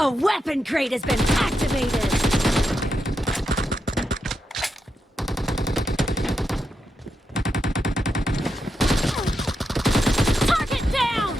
A weapon crate has been activated! Target down!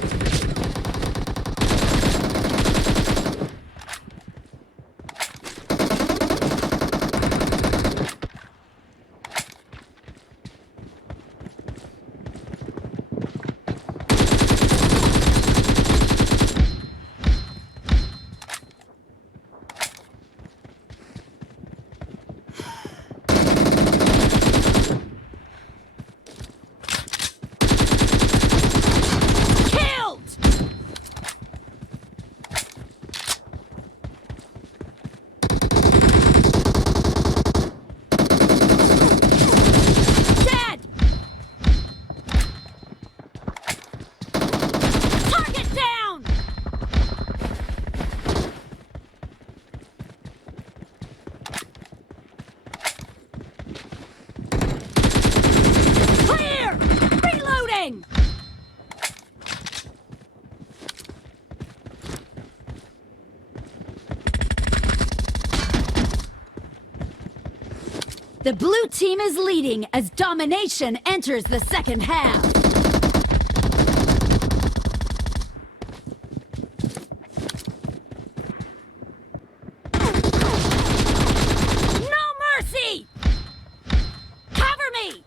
The blue team is leading as domination enters the second half. No mercy! Cover me!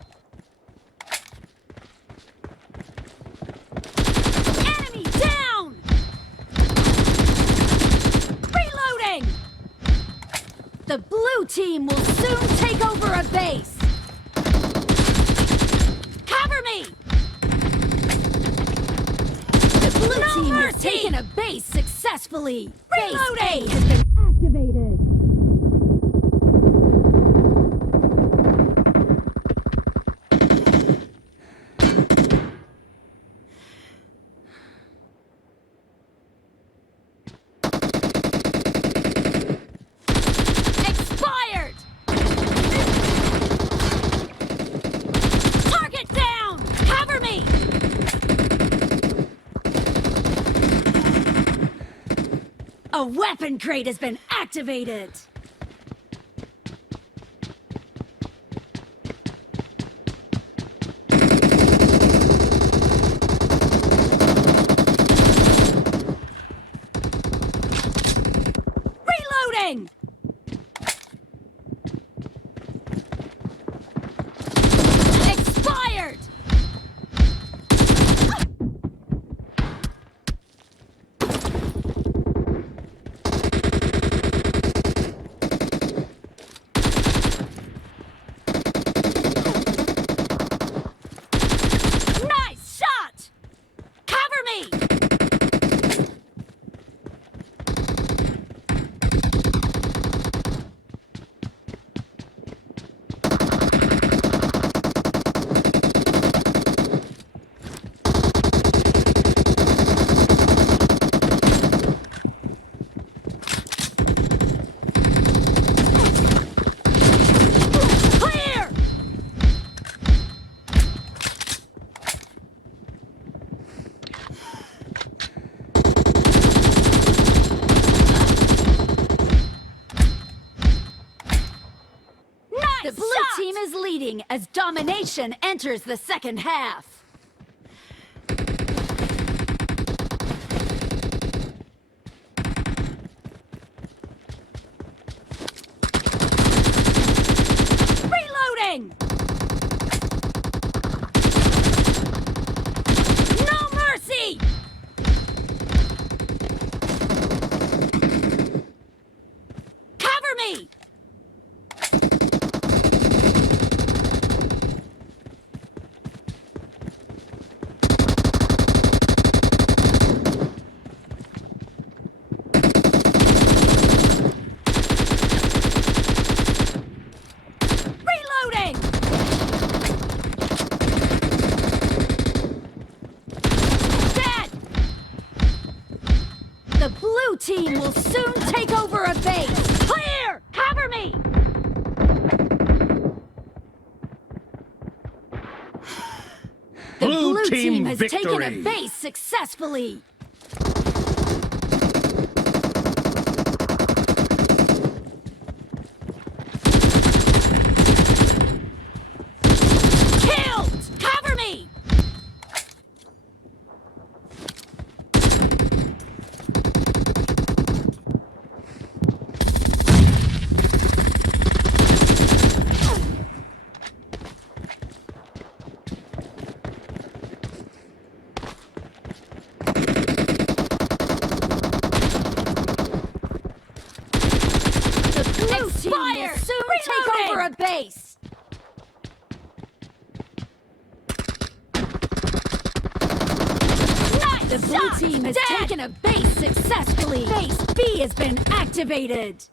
Enemy down! Reloading! The blue team will soon take over a base. Cover me! The blue team has taken a base successfully. Reloading! Base A has been activated. A weapon crate has been activated! Reloading! Expired! The blue team is leading as domination enters the second half. Reloading! No mercy! Cover me! The blue team will soon take over a base. Clear! Cover me! The blue team has taken a base successfully. take over a base! Nice! The blue team has taken a base successfully! Base B has been activated!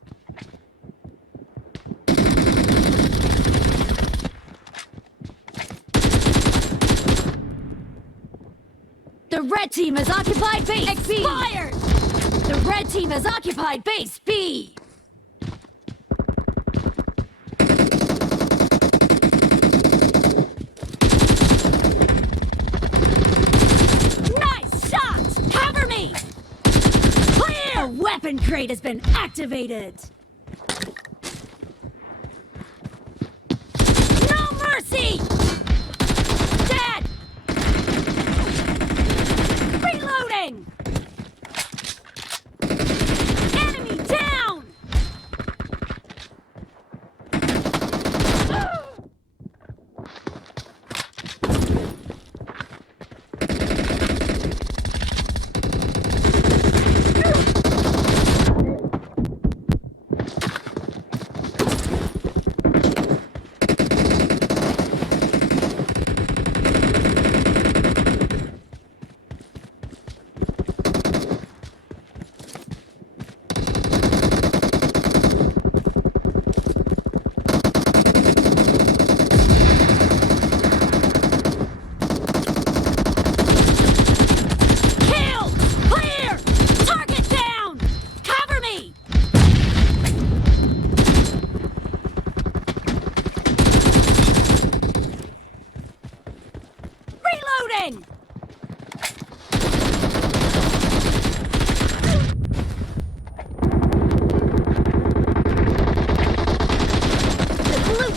The red team has occupied base Expired! B! The red team has occupied base B! Nice shot! Cover me! Clear! A weapon crate has been activated! No mercy! Dead! Reloading! Enemy down!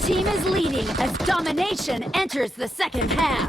Team is leading as domination enters the second half.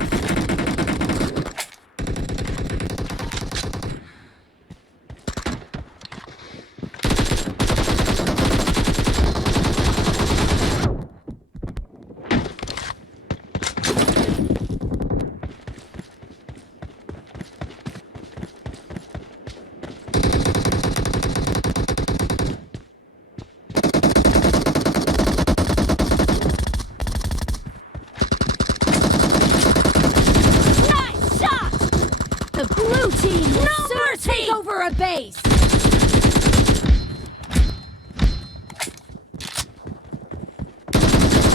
Blue team will soon take over a base!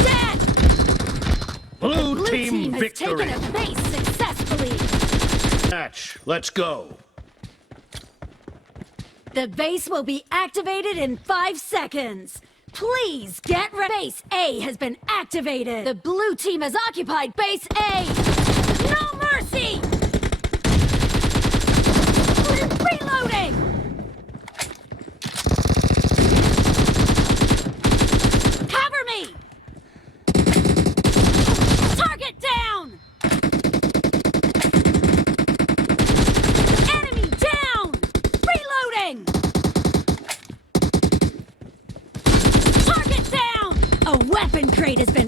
Dead! Blue team has victory! Taken a base successfully! Match, let's go! The base will be activated in 5 seconds! Please get ready! Base A has been activated! The blue team has occupied base A! No mercy! Reloading! Cover me! Target down! Enemy down! Reloading! Target down! A weapon crate has been